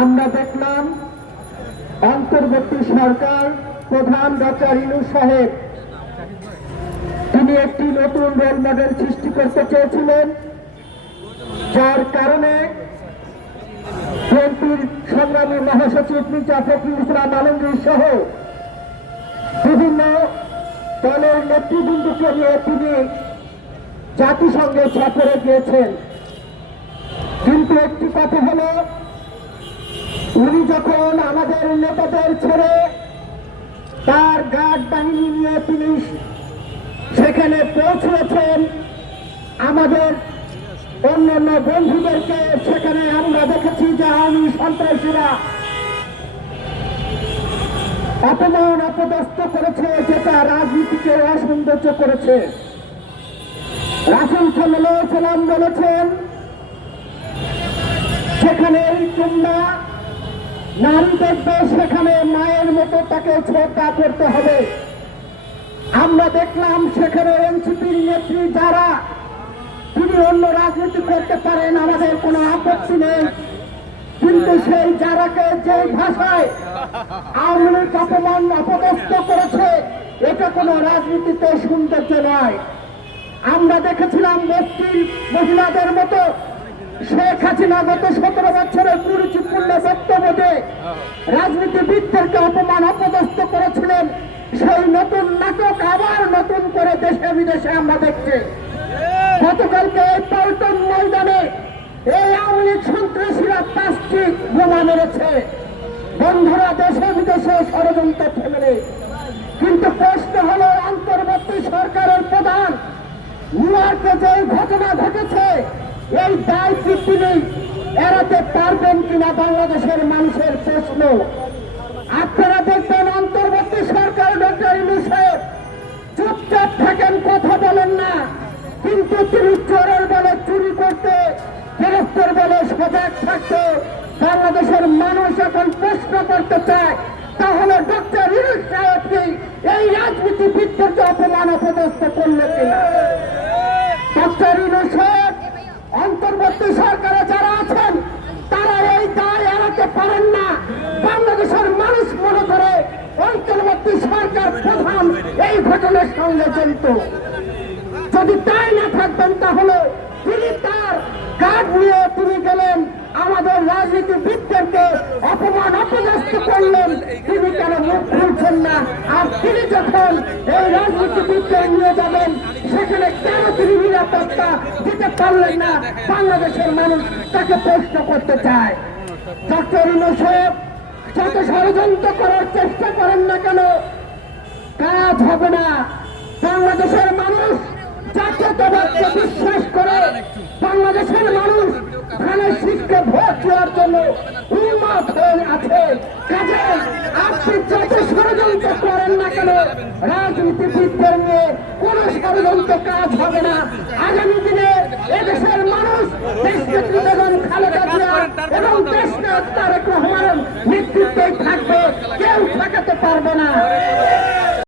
আমরা দেখলাম অন্তর্বর্তী সরকার প্রধান ডক্টর ইনু সাহেব। তিনি একটি নতুন রোল মডেল সৃষ্টি করতে চেয়েছিলেন, যার কারণে বিএনপির সংগ্রামী মহাসচিব মির্জা ফখরুল ইসলাম আলমগীর সহ বিভিন্ন দলের নেতৃবৃন্দকে নিয়ে তিনি জাতিসংঘে সফরে গিয়েছেন। কিন্তু একটি কথা হলো উনি যখন আমাদের নেতাদের ছেড়ে তার গার্ড বাহিনী নিয়ে তিনি সেখানে পৌঁছেছেন, আমাদের অন্যান্য বন্ধুদেরকে সেখানে আমরা দেখেছি যে আওয়ামী সন্ত্রাসীরা অপমান, অপদস্থ করেছে, যেটা রাজনীতিকে অসৌন্দর্য করেছে। রাসুল সাল্লাম বলেছেন সেখানে এই তোমরা নারী দেখবে সেখানে মায়ের মতো তাকে শ্রদ্ধা করতে হবে। আমরা দেখলাম সেখানে এনসিপির নেত্রী যারা, তিনি অন্য রাজনীতি করতে পারেন, আমাদের কোনো আপত্তি নেই। কিন্তু সেই যারাকে যে ভাষায় আওয়ামী লীগ অপমান অপদস্থ করেছে, এটা কোনো রাজনীতিতে সৌন্দর্য নয়। আমরা দেখেছিলাম মুসলিম মহিলাদের মতো শেখ হাসিনা গত সতেরো বছরের কুরুচিপূর্ণ বক্তব্য দিয়ে রাজনীতিবিদদেরকে অপমান, অপদস্থ করেছিলেন। সেই নতুন নাটক আবার নতুন করে দেশে বিদেশে আমরা দেখছি। গতকালকে এই পল্টন ময়দানে এই আওয়ামী লীগ সন্ত্রাসীরা পাঁচটি বোমা মেরেছে। বন্ধুরা, দেশে বিদেশে ষড়যন্ত্র ফেলে কিন্তু প্রশ্ন হলো, অন্তর্বর্তী সরকারের প্রধান নিউইয়র্কে যে ঘটনা ঘটেছে এই দায় তিনি এড়াতে পারবেন কিনা বাংলাদেশের মানুষের প্রশ্ন। আপনারা দেখবেন অন্তর্বর্তী সরকার ডক্টর সাহেব চুপচাপ থাকেন, কথা বলেন না। কিন্তু তিনি চোরের বলে চুরি করতে গেরস্তের বলে সজাগ থাকতে বাংলাদেশের মানুষ এখন প্রশ্ন করতে চায়। তাহলে ডক্টর ইনু সাহেবকে এই রাজনীতিবিদদেরকে অপমান অপদস্থ করল কিনা ডক্টর ইনু সাহেব অন্তর্বর্তী সরকারে যারা আছেন তারা এই দায় এড়াতে পারেন না বাংলাদেশের মানুষ মনে করে অন্তর্বর্তী সরকার প্রধান এই ঘটনার সঙ্গে জড়িত। যদি তাই না থাকবেন তাহলে তিনি তার কাজ নিয়ে তিনি গেলেন, আমাদের রাজনীতিবিদদেরকে অপমান, অপদস্থ করলেন। তিনি কেন মুখ খুলছেন না? আর তিনি যখন এই রাজনীতিবিদদের নিয়ে যাবেন, সেখানে কেন তিনি নিরাপত্তা দিতে পারলেন না? বাংলাদেশের মানুষ তাকে প্রশ্ন করতে চায়। ডক্টর ইনু সাহেব যত ষড়যন্ত্র করার চেষ্টা করেন না কেন, কাজ হবে না। বাংলাদেশের মানুষ জাতীয়তাবাদকে বিশ্বাস করে, বাংলাদেশের মানুষ ধানের শীতকে ভোট দেওয়ার জন্য উন্মাদ হয়ে আছে। কাজে আপনি যত ষড়যন্ত্র করেন না কেন, রাজনীতিবিদদের নিয়ে কোন ষড়যন্ত্র কাজ হবে না। আগামী দিনে এদেশের মানুষ বেগম খালেদা পারবে না